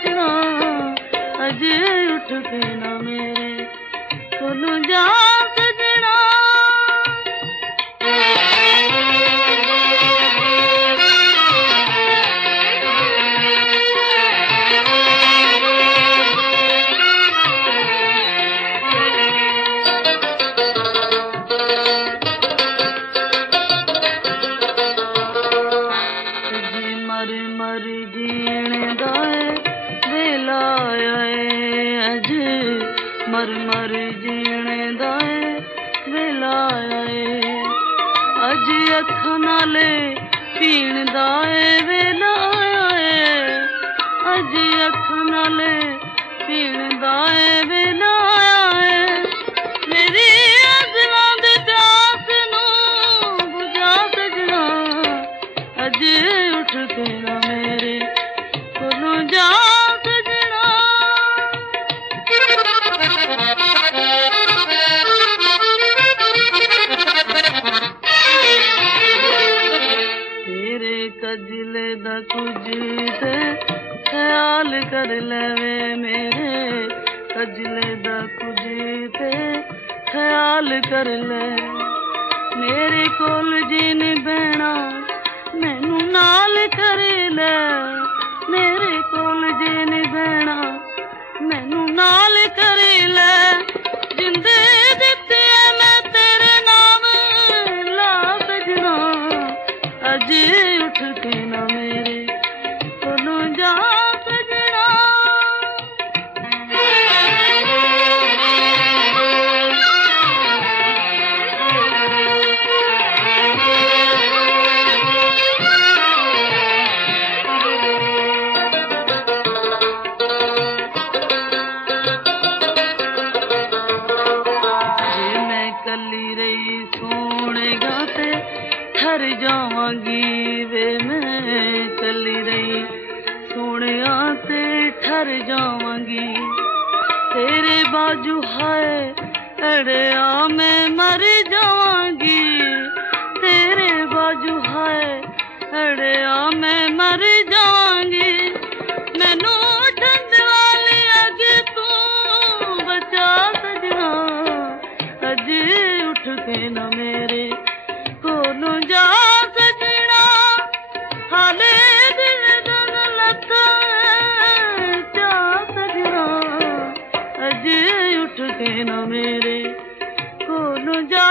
सजना अजे उठ के ना मेरे कोलू जा सजना। मर मर जीने दाए वेला आए अज मर मर जीने दाए वेला आए अज अखां नाले पीण दाए वेला आए अज अखां नाले पीण दाए वेला आए मेरी अज़लां दे प्यास नूं बुझा सजना अज उठ के ना मेरे कोलों जा सजना। तेरे कजले दा कुछ ते ख्याल कर लेवे मेरे कजले दा कुछ ते ख्याल कर ले मेरे कोल जीन बहना मैनू नाल कर ले मेरे कोल जीन बहना मैनू नाल कर ले जिंदे दिते मैं तेरे नाम ला सजना अज उठ के ना मेरे कोलों जा सजना। कली रही सोने गाते ठर जावांगी वे मैं कली रही सोने आते ठर जावांगी तेरे बाजू हाय अड़िया मैं मर जावांगी तेरे बाजू हाय अड़िया मैं मर जावांगी मैनू ठंड वाली अग तू बचा सजना अज उठ के ना मेरे कोलों जा सजना हाले दिल दन लता जा सजना अज उठ के ना मेरे कोलों जा